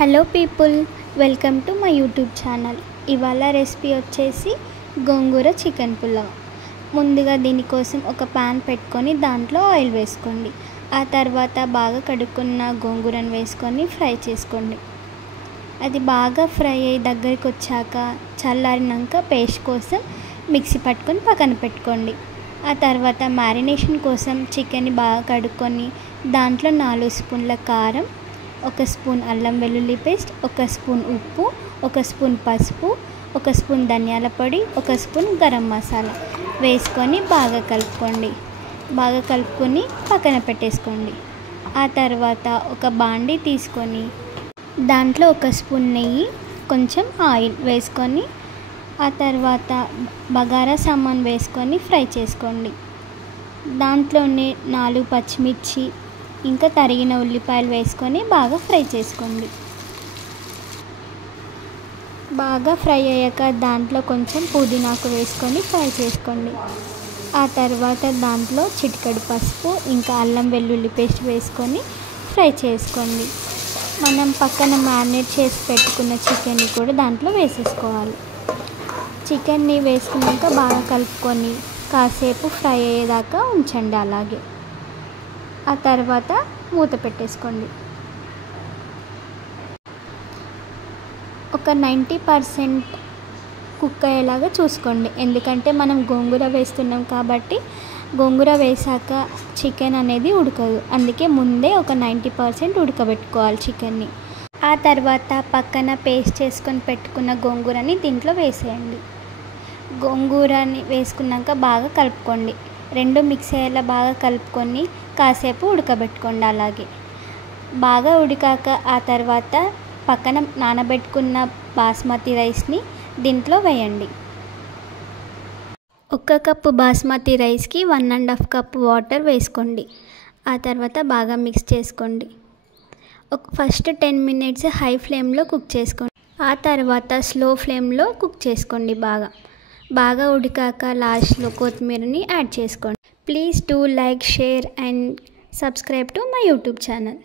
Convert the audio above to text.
Hello people, welcome to my YouTube channel. ఇవాళ recipe వచ్చేసి గోంగూర chicken pulao. ముందుగా దీనికోసం ఒక ప్యాన్ పెట్టుకొని దాంట్లో ఆయిల్ వేసుకోండి. ఆ తర్వాత బాగా కడుక్కున్న గోంగూరను వేసుకొని ఫ్రై చేసుకోండి. అది బాగా ఫ్రై అయ్యి దగ్గరికి వచ్చాక చల్లారినాక పేస్ట్ కోసం మిక్సీ పట్టుకొని పక్కన పెట్టుకోండి. ఆ తర్వాత మ్యారినేషన్ కోసం చికెన్ని బాగా కడుక్కొని దాంట్లో 4 స్పూన్ల కారం, 1 స్పూన్ అల్లం వెల్లుల్లి పేస్ట్, 1 స్పూన్ ఉప్పు, 1 స్పూన్ పసుపు, 1 స్పూన్ ధనియాల పొడి, 1 స్పూన్ గరం మసాలా వేసుకొని బాగా కలుపుకోండి. బాగా కలుపుకొని పక్కన పెట్టేసుకోండి. ఆ తర్వాత ఒక బాండీ తీసుకొని దాంట్లో 1 స్పూన్ నెయ్యి, కొంచెం ఆయిల్ వేసుకొని ఆ తర్వాత బగారా సామాన్ వేసుకొని ఫ్రై చేసుకోండి. దాంట్లోనే 4 పచ్చిమిర్చి ఇంకా తరిగిన ఉల్లిపాయలు వేసుకొని బాగా ఫ్రై చేసుకోండి. బాగా ఫ్రై అయ్యాక దాంట్లో కొంచెం పుదీనాకు వేసుకొని ఫ్రై చేసుకోండి. ఆ తర్వాత దాంట్లో చిటికెడు పసుపు ఇంకా అల్లం వెల్లుల్లి పేస్ట్ వేసుకొని ఫ్రై చేసుకోండి. మనం పక్కన మ్యారినేట్ చేసి పెట్టుకున్న చికెన్ని కూడా దాంట్లో వేసేసుకోవాలి. చికెన్ని వేసుకున్నాక బాగా కలుపుకొని కాసేపు ఫ్రై అయ్యేదాకా ఉంచండి. అలాగే ఆ తర్వాత మూత పెట్టేసుకోండి. ఒక 90% కుక్ అయ్యేలాగా చూసుకోండి. ఎందుకంటే మనం గోంగూర వేస్తున్నాం కాబట్టి గోంగూర వేసాక చికెన్ అనేది ఉడకదు. అందుకే ముందే ఒక 90% ఉడకబెట్టుకోవాలి చికెన్ని. ఆ తర్వాత పక్కన పేస్ట్ చేసుకొని పెట్టుకున్న గోంగూరని దీంట్లో వేసేయండి. గోంగూరని వేసుకున్నాక బాగా కలుపుకోండి. రెండు మిక్స్ అయ్యేలా బాగా కలుపుకొని కాసేపు ఉడకబెట్టుకోండి. అలాగే బాగా ఉడికాక ఆ తర్వాత పక్కన నానబెట్టుకున్న బాస్మతి రైస్ని దీంట్లో వేయండి. 1 కప్పు బాస్మతి రైస్కి 1.5 కప్పు వాటర్ వేసుకోండి. ఆ తర్వాత బాగా మిక్స్ చేసుకోండి. ఫస్ట్ 10 మినిట్స్ హై ఫ్లేమ్లో కుక్ చేసుకోండి. ఆ తర్వాత స్లో ఫ్లేమ్లో కుక్ చేసుకోండి. బాగా ఉడికాక లాస్ట్లో కొత్తిమీరని యాడ్ చేసుకోండి. Please do like, share and subscribe to my YouTube channel.